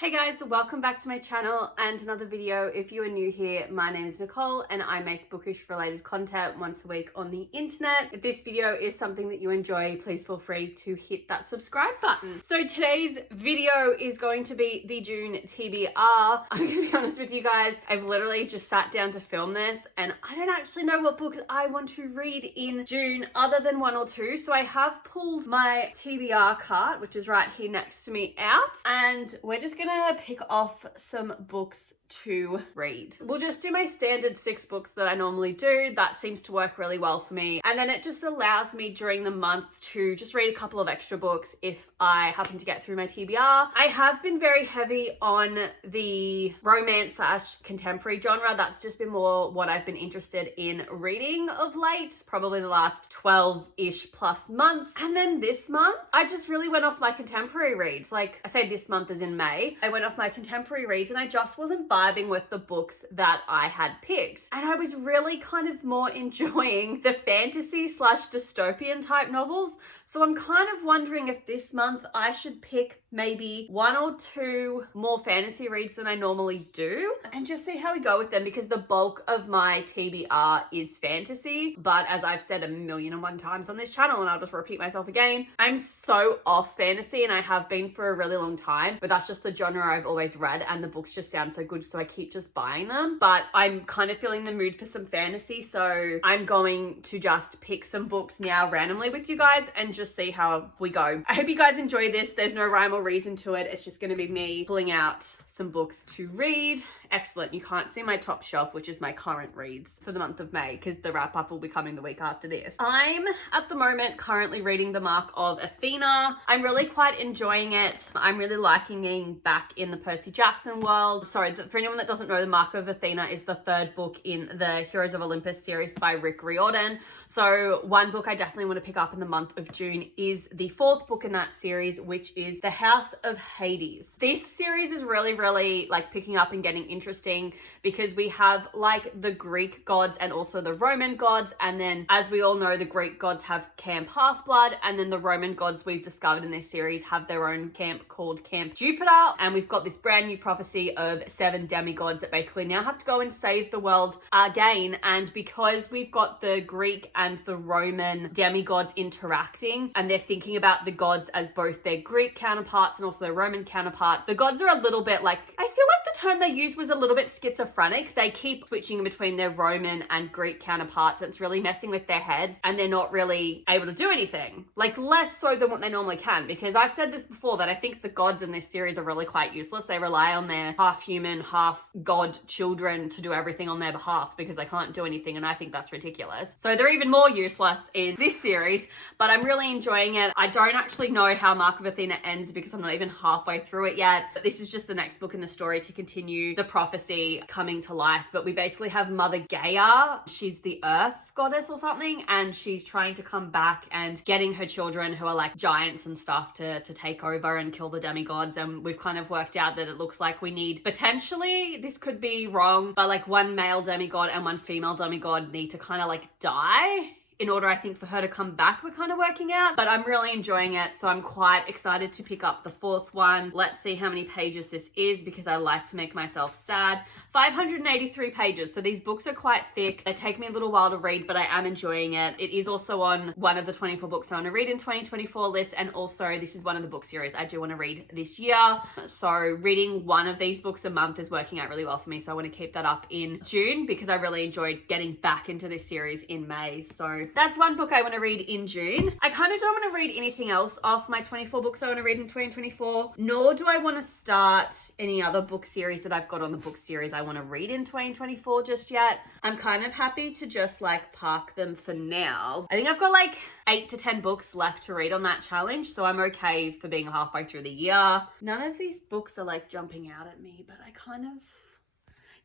Hey guys, welcome back to my channel and another video. If you are new here, my name is Nicole and I make bookish related content once a week on the internet. If this video is something that you enjoy, please feel free to hit that subscribe button. So today's video is going to be the June TBR. I'm gonna be honest with you guys, I've literally just sat down to film this and I don't actually know what book I want to read in June other than one or two. So I have pulled my TBR cart, which is right here next to me, out, and we're just gonna pick off some books to read. We'll just do my standard 6 books that I normally do. That seems to work really well for me. And then it just allows me during the month to just read a couple of extra books if I happen to get through my TBR. I have been very heavy on the romance / contemporary genre. That's just been more what I've been interested in reading of late, probably the last 12-ish plus months. And then this month, I just really went off my contemporary reads. Like I say this month is in May. I went off my contemporary reads and I just wasn't vibing with the books that I had picked. And I was really kind of more enjoying the fantasy / dystopian type novels. So I'm kind of wondering if this month I should pick maybe 1 or 2 more fantasy reads than I normally do and just see how we go with them, because the bulk of my TBR is fantasy. But as I've said 1,000,001 times on this channel, and I'll just repeat myself again, I'm so off fantasy and I have been for a really long time, but that's just the genre I've always read and the books just sound so good, so I keep just buying them. But I'm kind of feeling the mood for some fantasy, so I'm going to just pick some books now randomly with you guys and just see how we go. I hope you guys enjoy this. There's no rhyme or reason to it. It's just going to be me pulling out some books to read. Excellent. You can't see my top shelf, which is my current reads for the month of May, because the wrap up will be coming the week after this. I'm at the moment currently reading The Mark of Athena. I'm really quite enjoying it. I'm really liking being back in the Percy Jackson world. Sorry, for anyone that doesn't know, The Mark of Athena is the 3rd book in the Heroes of Olympus series by Rick Riordan. So one book I definitely want to pick up in the month of June is the 4th book in that series, which is The House of Hades. This series is really like picking up and getting interesting because we have like the Greek gods and also the Roman gods. And then as we all know, the Greek gods have Camp Half-Blood, and then the Roman gods we've discovered in this series have their own camp called Camp Jupiter. And we've got this brand new prophecy of 7 demigods that basically now have to go and save the world again. And because we've got the Greek and the Roman demigods interacting, and they're thinking about the gods as both their Greek counterparts and also their Roman counterparts, the gods are a little bit like, I feel like the term they used was a little bit schizophrenic. They keep switching between their Roman and Greek counterparts, and it's really messing with their heads, and they're not really able to do anything. Like less so than what they normally can, because I've said this before that I think the gods in this series are really quite useless. They rely on their half human, half god children to do everything on their behalf because they can't do anything, and I think that's ridiculous. So they're even more useless in this series, but I'm really enjoying it. I don't actually know how Mark of Athena ends because I'm not even halfway through it yet, but this is just the next book in the story to continue the prophecy coming to life. But we basically have Mother Gaia. She's the earth goddess or something, and she's trying to come back and getting her children, who are like giants and stuff, to take over and kill the demigods. And we've kind of worked out that it looks like we need, potentially, this could be wrong, but like 1 male demigod and 1 female demigod need to kind of like die in order, I think, for her to come back. We're kind of working out, but I'm really enjoying it. So I'm quite excited to pick up the 4th one. Let's see how many pages this is, because I like to make myself sad. 583 pages. So these books are quite thick. They take me a little while to read, but I am enjoying it. It is also on one of the 24 books I want to read in 2024 list. And also this is one of the book series I do want to read this year. So reading one of these books a month is working out really well for me. So I want to keep that up in June because I really enjoyed getting back into this series in May. So that's one book I want to read in June. I kind of don't want to read anything else off my 24 books I want to read in 2024, nor do I want to start any other book series that I've got on the book series I want to read in 2024 just yet. I'm kind of happy to just like park them for now. I think I've got like 8 to 10 books left to read on that challenge, so I'm okay for being halfway through the year. None of these books are like jumping out at me, but I kind of,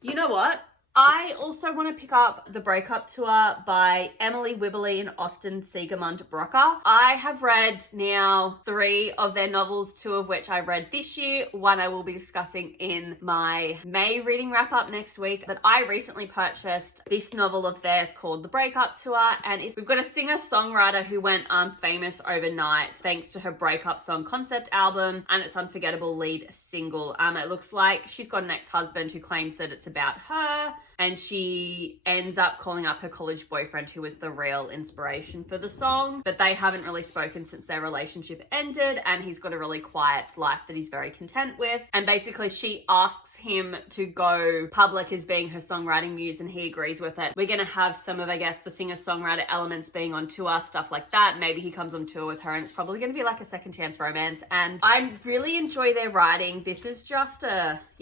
you know what? I also want to pick up The Breakup Tour by Emily Wibberley and Austin Segemond-broaker. I have read now 3 of their novels, 2 of which I read this year. One I will be discussing in my May reading wrap up next week. But I recently purchased this novel of theirs called The Breakup Tour, and we've got a singer-songwriter who went famous overnight thanks to her breakup song concept album and its unforgettable lead single. It looks like she's got an ex-husband who claims that it's about her, and she ends up calling up her college boyfriend who was the real inspiration for the song. But they haven't really spoken since their relationship ended, and he's got a really quiet life that he's very content with. And basically she asks him to go public as being her songwriting muse, and he agrees with it. We're gonna have some of, I guess, the singer-songwriter elements being on tour, stuff like that. Maybe he comes on tour with her, and it's probably gonna be like a second chance romance. And I really enjoy their writing. This is just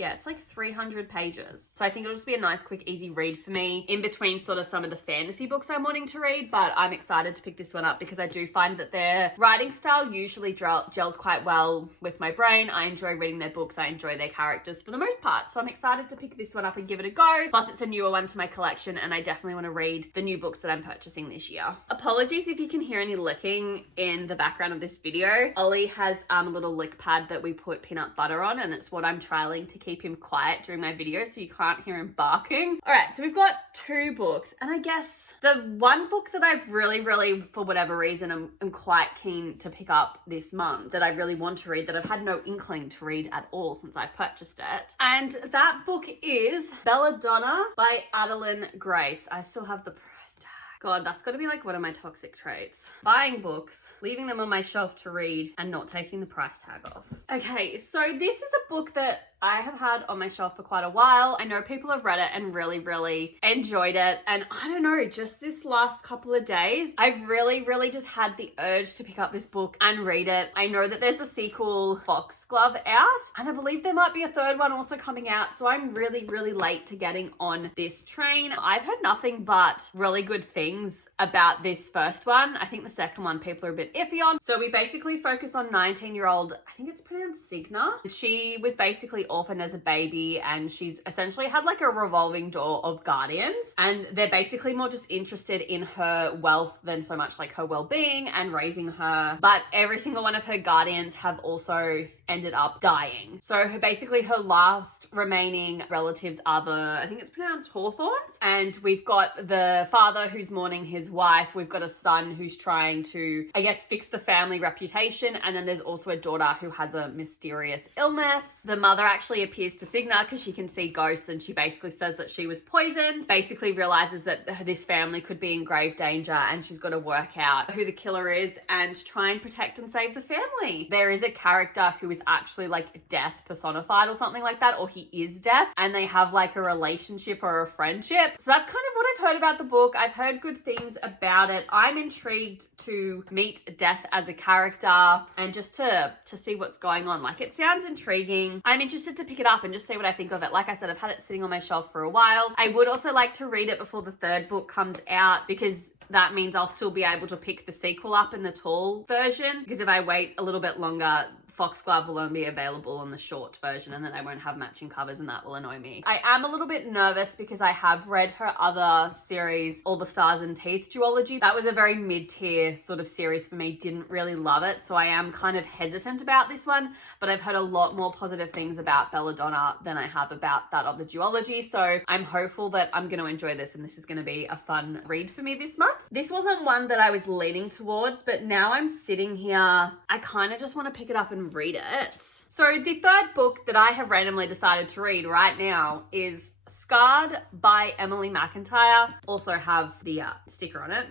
it's like 300 pages. So I think it'll just be a nice, quick, easy read for me in between sort of some of the fantasy books I'm wanting to read. But I'm excited to pick this one up because I do find that their writing style usually gels quite well with my brain. I enjoy reading their books. I enjoy their characters for the most part. So I'm excited to pick this one up and give it a go. Plus it's a newer one to my collection, and I definitely want to read the new books that I'm purchasing this year. Apologies if you can hear any licking in the background of this video. Ollie has a little lick pad that we put peanut butter on, and it's what I'm trialing to keep him quiet during my videos so you can't hear him barking. All right, so we've got 2 books, and I guess the one book that I've really, for whatever reason, I'm quite keen to pick up this month, that I really want to read, that I've had no inkling to read at all since I've purchased it. And that book is Belladonna by Adeline Grace. I still have the price tag. God, that's got to be like one of my toxic traits. Buying books, leaving them on my shelf to read, and not taking the price tag off. Okay, so this is a book that I have had on my shelf for quite a while. I know people have read it and really enjoyed it. And I don't know, just this last couple of days, I've really just had the urge to pick up this book and read it. I know that there's a sequel, Foxglove, out, and I believe there might be a 3rd one also coming out. So I'm really late to getting on this train. I've heard nothing but really good things about this first one. I think the second one people are a bit iffy on. So we basically focus on 19-year-old, I think it's pronounced Signa. She was basically orphaned as a baby, and she's essentially had like a revolving door of guardians, and they're basically more just interested in her wealth than so much like her well-being and raising her. But every single one of her guardians have also ended up dying. So basically her last remaining relatives are I think it's pronounced Hawthorns, and we've got the father who's mourning his wife. We've got a son who's trying to, I guess, fix the family reputation, and then there's also a daughter who has a mysterious illness. The mother actually appears to Signa because she can see ghosts, and she basically says that she was poisoned, basically realizes that this family could be in grave danger, and she's got to work out who the killer is and try and protect and save the family. There is a character who is actually like death personified or something like that, or he is death, and they have like a relationship or a friendship. So that's kind of what I've heard about the book. I've heard good things about it. I'm intrigued to meet Death as a character and just to see what's going on. Like, it sounds intriguing. I'm interested to pick it up and just see what I think of it. Like I said, I've had it sitting on my shelf for a while. I would also like to read it before the 3rd book comes out, because that means I'll still be able to pick the sequel up in the tall version, because if I wait a little bit longer, Foxglove will only be available on the short version, and then I won't have matching covers, and that will annoy me. I am a little bit nervous because I have read her other series, All the Stars and Teeth duology. That was a very mid-tier sort of series for me. Didn't really love it, so I am kind of hesitant about this one, but I've heard a lot more positive things about Belladonna than I have about that other duology, so I'm hopeful that I'm going to enjoy this, and this is going to be a fun read for me this month. This wasn't one that I was leaning towards, but now I'm sitting here, I kind of just want to pick it up and read it. So the 3rd book that I have randomly decided to read right now is Scarred by Emily McIntyre. Also have the sticker on it.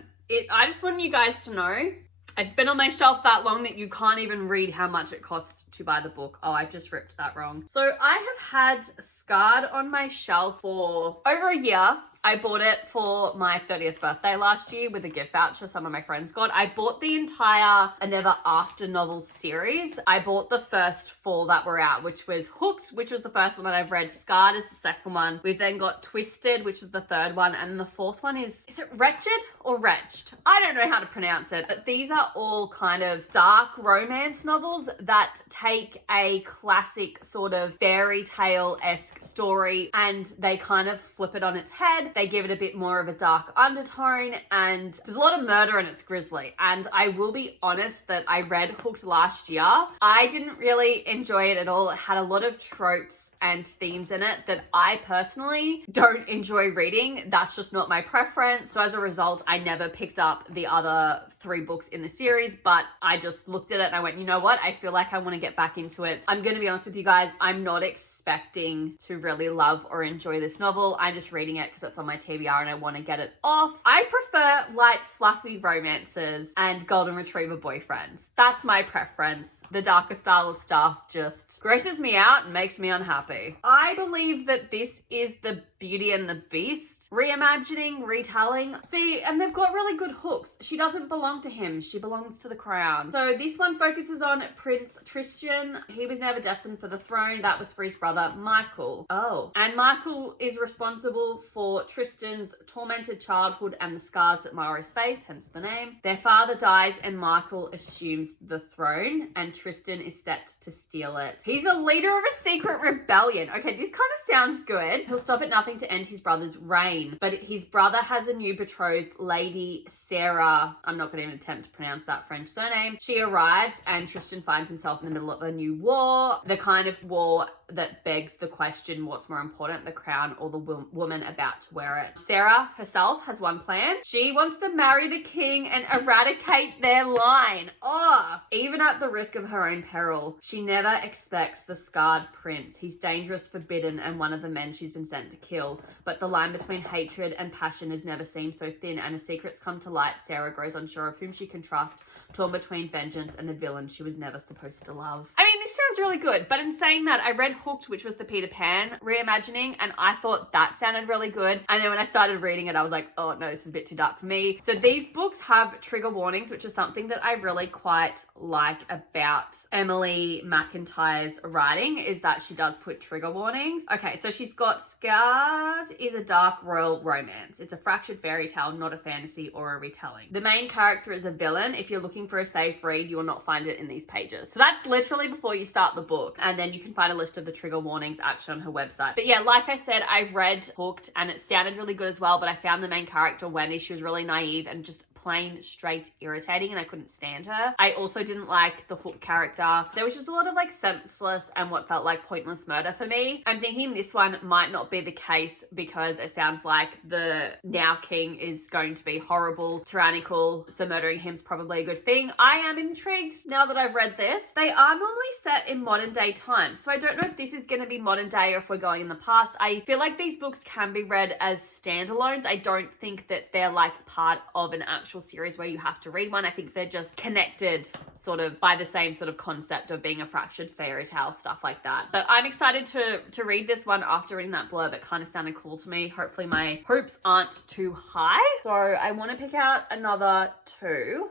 I just want you guys to know, it's been on my shelf that long that you can't even read how much it cost to buy the book. Oh, I just ripped that wrong. So I have had Scarred on my shelf for over a year. I bought it for my 30th birthday last year with a gift voucher some of my friends got. I bought the entire A Never After novel series. I bought the first 4 that were out, which was Hooked, which was the first one that I've read. Scarred is the second one. We've then got Twisted, which is the 3rd one. And the 4th one is it Wretched or Wretched? I don't know how to pronounce it, but these are all kind of dark romance novels that take a classic sort of fairy tale-esque story and they kind of flip it on its head. They give it a bit more of a dark undertone and there's a lot of murder and it's grisly. And I will be honest that I read Hooked last year. I didn't really enjoy it at all. It had a lot of tropes and themes in it that I personally don't enjoy reading. That's just not my preference. So as a result, I never picked up the other 3 books in the series, but I just looked at it and I went, you know what? I feel like I want to get back into it. I'm going to be honest with you guys. I'm not expecting to really love or enjoy this novel. I'm just reading it because it's on my TBR and I want to get it off. I prefer light, fluffy romances and golden retriever boyfriends. That's my preference. The darker style of stuff just grosses me out and makes me unhappy. I believe that this is the Beauty and the Beast reimagining, retelling. See, and they've got really good hooks. She doesn't belong to him. She belongs to the crown. So this one focuses on Prince Tristan. He was never destined for the throne. That was for his brother, Michael. Oh. And Michael is responsible for Tristan's tormented childhood and the scars that mar his face, hence the name. Their father dies and Michael assumes the throne and Tristan is set to steal it. He's a leader of a secret rebellion. Okay, this kind of sounds good. He'll stop at nothing to end his brother's reign, but his brother has a new betrothed, Lady Sarah. I'm not going to even attempt to pronounce that French surname. She arrives and Tristan finds himself in the middle of a new war, the kind of war that begs the question, what's more important, the crown or the woman about to wear it? Sarah herself has one plan. She wants to marry the king and eradicate their line. Oh, even at the risk of her own peril. She never expects the scarred prince. He's dangerous, forbidden, and one of the men she's been sent to kill. But the line between hatred and passion has never seemed so thin, and as secrets come to light, Sarah grows unsure of whom she can trust, torn between vengeance and the villain she was never supposed to love. I mean, this sounds really good, but in saying that, I read Hooked, which was the Peter Pan reimagining, and I thought that sounded really good. And then when I started reading it, I was like, oh no, this is a bit too dark for me. So these books have trigger warnings, which is something that I really quite like about Emily McIntyre's writing, is that she does put trigger warnings. Okay, so she's got Scarred is a dark royal romance. It's a fractured fairy tale, not a fantasy or a retelling. The main character is a villain. If you're looking for a safe read, you will not find it in these pages. So that's literally before you start the book. And then you can find a list of the trigger warnings actually on her website. But yeah, like I said, I've read Hooked and it sounded really good as well, but I found the main character, Wendy, she was really naive and just plain straight irritating and I couldn't stand her. I also didn't like the Hook character. There was just a lot of like senseless and what felt like pointless murder for me. I'm thinking this one might not be the case because it sounds like the now king is going to be horrible, tyrannical, so murdering him's probably a good thing. I am intrigued now that I've read this. They are normally set in modern day times, so I don't know if this is going to be modern day or if we're going in the past. I feel like these books can be read as standalones. I don't think that they're like part of an actual series where you have to read one. I think they're just connected sort of by the same sort of concept of being a fractured fairy tale, stuff like that. But I'm excited to read this one after reading that blurb. It kind of sounded cool to me. Hopefully my hopes aren't too high. So I want to pick out another 2.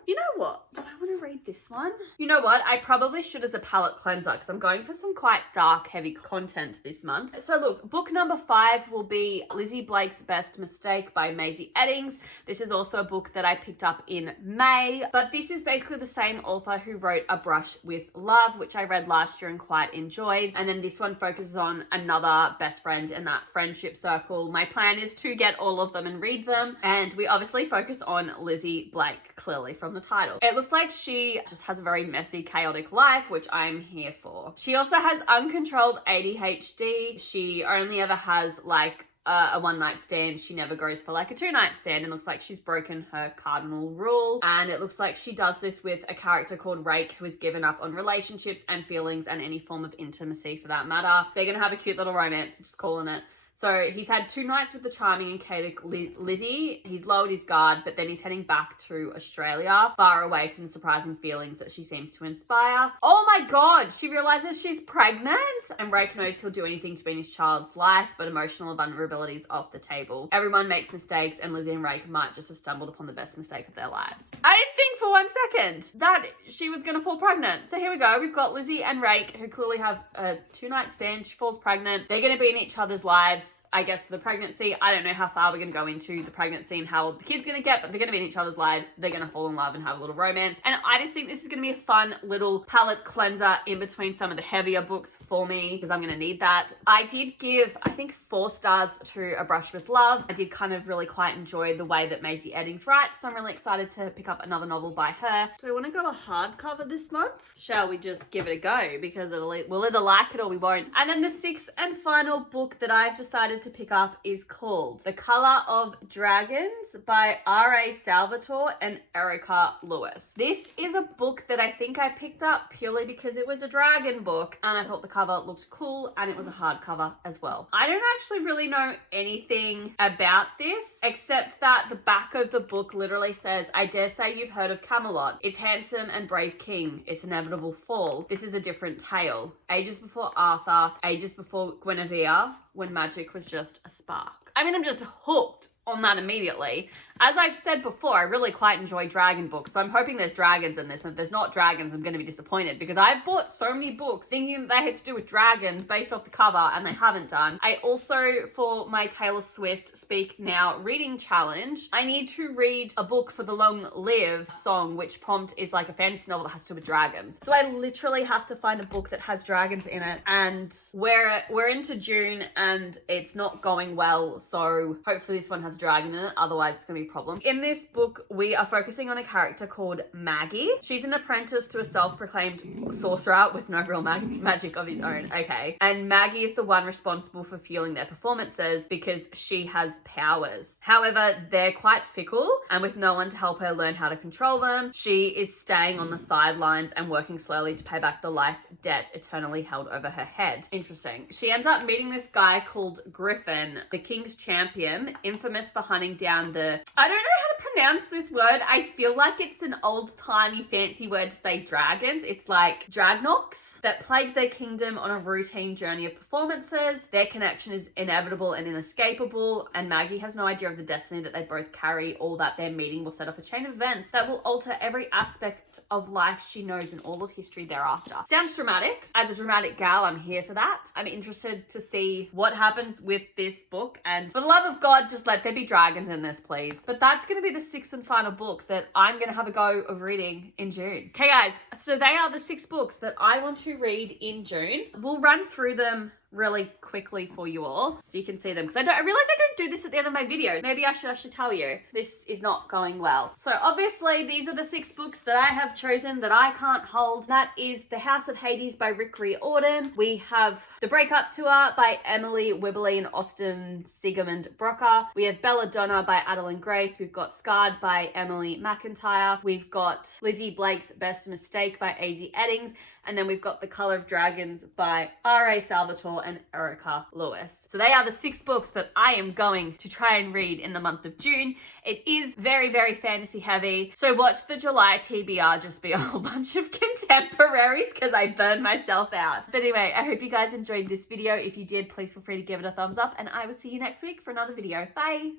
You know what? Do I want to read this one? You know what? I probably should as a palette cleanser because I'm going for some quite dark, heavy content this month. So look, book number 5 will be Lizzie Blake's Best Mistake by Maisie Eddings. This is also a book that I picked up in May, but this is basically the same author who wrote A Brush with Love, which I read last year and quite enjoyed. And then this one focuses on another best friend in that friendship circle. My plan is to get all of them and read them. And we obviously focus on Lizzie Blake, clearly from the title. It looks like she just has a very messy, chaotic life, which I'm here for. She also has uncontrolled ADHD. She only ever has like a one-night stand. She never goes for like a 2-night stand, and looks like she's broken her cardinal rule. And it looks like she does this with a character called Rake, who has given up on relationships and feelings and any form of intimacy for that matter. They're gonna have a cute little romance, just calling it. So he's had 2 nights with the charming and chaotic Lizzie. He's lowered his guard, but then he's heading back to Australia, far away from the surprising feelings that she seems to inspire. Oh my God, she realizes she's pregnant. And Rake knows he'll do anything to be in his child's life, but emotional vulnerability is off the table. Everyone makes mistakes, and Lizzie and Rake might just have stumbled upon the best mistake of their lives. I didn't think for 1 second that she was gonna fall pregnant. So here we go. We've got Lizzie and Rake, who clearly have a 2-night stand. She falls pregnant. They're gonna be in each other's lives. I guess, for the pregnancy. I don't know how far we're going to go into the pregnancy and how old the kid's going to get, but they're going to be in each other's lives. They're going to fall in love and have a little romance. And I just think this is going to be a fun little palette cleanser in between some of the heavier books for me, because I'm going to need that. I did give, I think, 4 stars to A Brush with Love. I did kind of really quite enjoy the way that Maisie Eddings writes, so I'm really excited to pick up another novel by her. Do I want to go a hardcover this month? Shall we just give it a go? Because we'll either like it or we won't. And then the 6th and final book that I've decided to pick up is called The Color of Dragons by R.A. Salvatore and Erica Lewis. This is a book that I think I picked up purely because it was a dragon book and I thought the cover looked cool, and it was a hardcover as well. I don't actually really know anything about this except that the back of the book literally says, I dare say you've heard of Camelot. Its handsome and brave king, its inevitable fall. This is a different tale. Ages before Arthur, ages before Guinevere, when magic was just a spark. I mean, I'm just hooked on that immediately. As I've said before, I really quite enjoy dragon books, so I'm hoping there's dragons in this, and if there's not dragons, I'm going to be disappointed, because I've bought so many books thinking that they had to do with dragons based off the cover, and they haven't done. I also, for my Taylor Swift Speak Now reading challenge, I need to read a book for the Long Live song, which prompt is like a fantasy novel that has to do with dragons. So I literally have to find a book that has dragons in it, and we're into June, and it's not going well, so hopefully this one has a dragon in it, otherwise it's gonna be a problem. In this book, we are focusing on a character called Maggie. She's an apprentice to a self-proclaimed sorcerer with no real magic of his own, okay. And Maggie is the one responsible for fueling their performances because she has powers. However, they're quite fickle, and with no one to help her learn how to control them, she is staying on the sidelines and working slowly to pay back the life debt eternally held over her head. Interesting. She ends up meeting this guy called Griffin, the king's champion, infamous for hunting down the... I don't know how to pronounce this word. I feel like it's an old-timey fancy word to say dragons. It's like Dragnoks that plague their kingdom on a routine journey of performances. Their connection is inevitable and inescapable, and Maggie has no idea of the destiny that they both carry, or that their meeting will set off a chain of events that will alter every aspect of life she knows and all of history thereafter. Sounds dramatic. As a dramatic gal, I'm here for that. I'm interested to see what happens with this book, and for the love of God, just let there be dragons in this, please. But that's going to be the 6th and final book that I'm going to have a go of reading in June. Okay guys, so they are the 6 books that I want to read in June. We'll run through them really quickly for you all so you can see them, because I realize I don't do this at the end of my videos. Maybe I should actually tell you this is not going well. So obviously these are the 6 books that I have chosen that I can't hold. That is The House of Hades by Rick Riordan. We have The Breakup Tour by Emily Wibberley and Austin Segemond-broaker. We have Belladonna by Adeline Grace. We've got Scarred by Emily McIntyre. We've got Lizzie Blake's Best Mistake by Maisie Eddings. And then we've got The Color of Dragons by R.A. Salvatore and Erica Lewis. So they are the 6 books that I am going to try and read in the month of June. It is very, very fantasy heavy. So watch the July TBR just be a whole bunch of contemporaries, because I burned myself out. But anyway, I hope you guys enjoyed this video. If you did, please feel free to give it a thumbs up, and I will see you next week for another video. Bye!